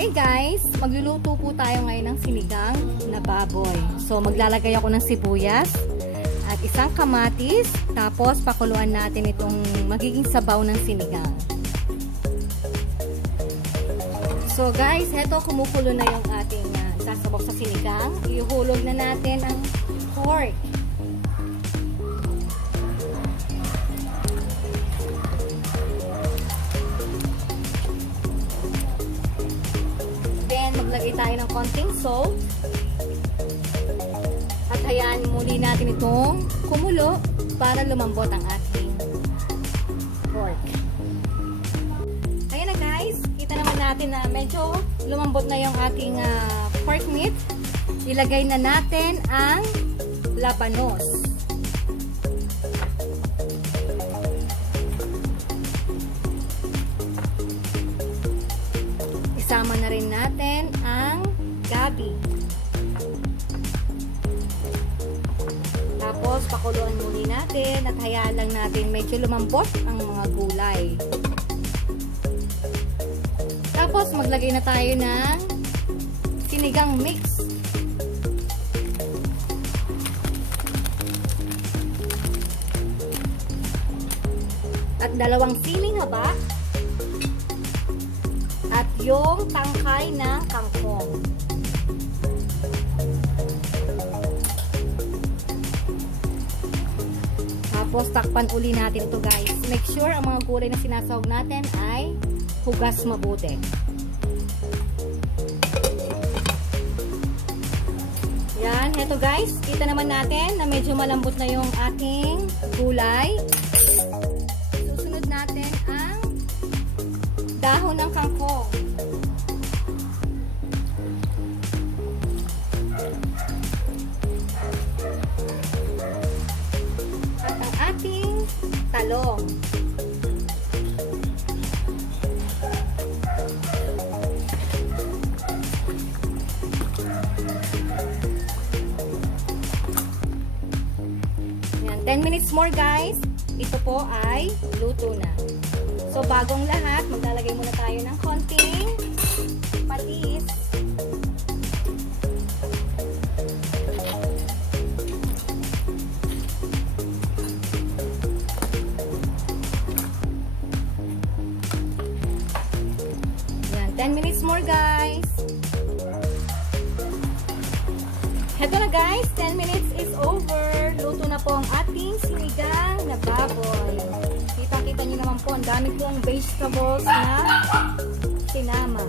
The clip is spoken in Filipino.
Okay guys, magluluto po tayo ngayon ng sinigang na baboy. So maglalagay ako ng sibuyas at isang kamatis, tapos pakuluan natin itong magiging sabaw ng sinigang. So guys, heto kumukulo na yung ating uh, sasabaw sa sinigang. Ihulog na natin ang pork. Maglagay tayo ng konting salt. At hayaan muli natin itong kumulo para lumambot ang ating pork. Ayan na guys, kita naman natin na medyo lumambot na yung ating ah, pork meat. Ilagay na natin ang labanos. Isama na rin natin gabi. Tapos, pakuluan muli natin at hayaan lang natin medyo lumambot ang mga gulay. Tapos, maglagay na tayo ng sinigang mix. At dalawang siling haba. At yung tangkay ng kangkong. Tapos takpan uli natin ito guys. Make sure ang mga gulay na sinasawag natin ay hugas mabuti. Yan, heto guys. Kita naman natin na medyo malambot na yung ating gulay. Talong. Yan, 10 minutes more guys. Ito po ay luto na. So bagong lahat, maglalagay muna tayo ng konting patis. 10 minutes more guys. Heto na guys, 10 minutes is over. Luto na po ang ating sinigang na baboy. Kita-kita nyo naman po, ang dami pong vegetables na sinama.